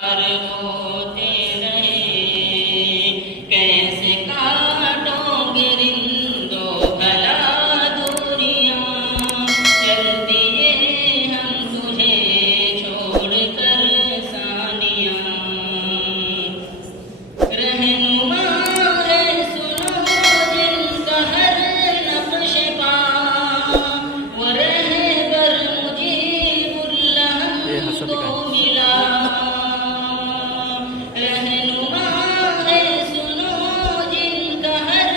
पार होते रहे, कैसे काटोगे रिंदो भला दूरियां, चल दिए हम तुझे छोड़ कर सानियां। रहनुमा है सुनो जिनका हर नक्श पा, वो रहबर मुजीबुल्लाह हमको मिला। रहनुमा है सुनो जिनका हर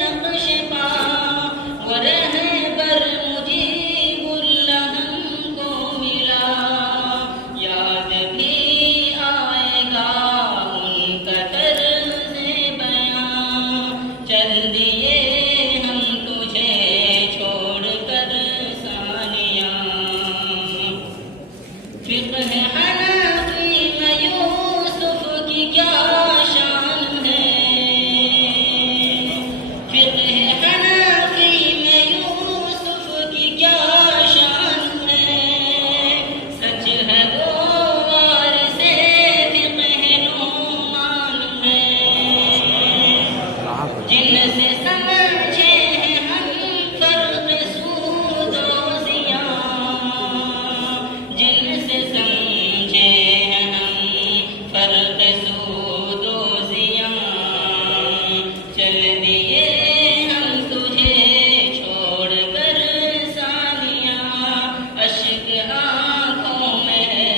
नक्श पा, वो रहबर मुजीबुल्लाह हमको मिला। याद भी आएगा उनका तर्ज़े बयां, चल दिए हम तुझे छोड़ कर सानियां। फ़िक़्ह हनफ़ी में यूसुफ़ की क्या शान है, फ़िक़्ह हनफ़ी में यूसुफ़ की क्या शान है। सच है वो वारिसे फ़िक़्ह नुमान है, जिनसे समझे हैं हम फ़र्क़ सूद व ज़ियां, जिनसे समझे हैं हम फ़र्क़ सूद व ज़ियां। चल दिए हम तुझे छोड़ कर सानियां, अश्क आँखों में है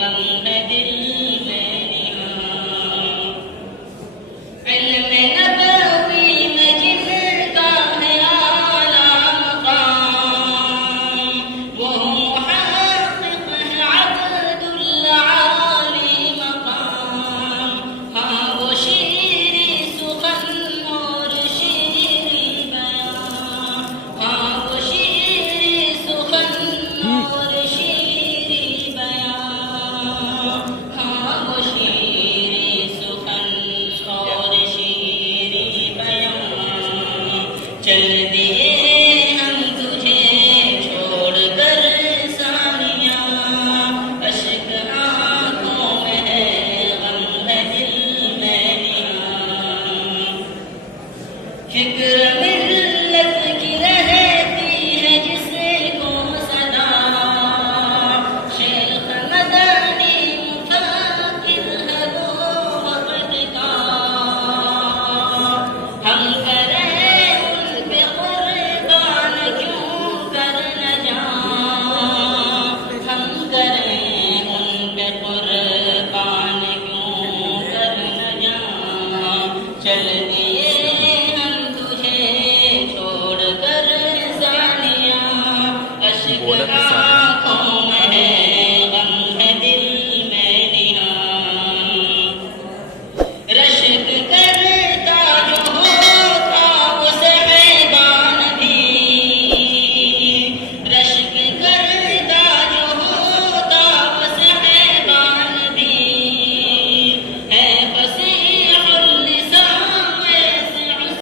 गम है दिल में निहां। इल्म नबवी में जिनका है आला मक़ाम, वो मुहक़्क़िक़ है अब्दुल आली मक़ाम। हाँ वो शीरी सुख़न और शीरी बयां, हाँ वो शीरी सुख़न और शीरी बयां, हाँ वो शीरी सुख़न और शीरी बयां। चल दिए हम तुझे छोड़ कर सानियां, अश्क आँखों में है गम है दिल में निहां। फ़िक्र मिल्लत की रहती है जिसको सदा, शेख मदनी मुफ़क्किर है वो वक़्त का। हम करें उन पे क़ुर्बान क्यों कर न जां, हम करें उन पे क़ुर्बान क्यों कर न जां। चल दिए हम तुझे छोड़ कर सानियां, अश्क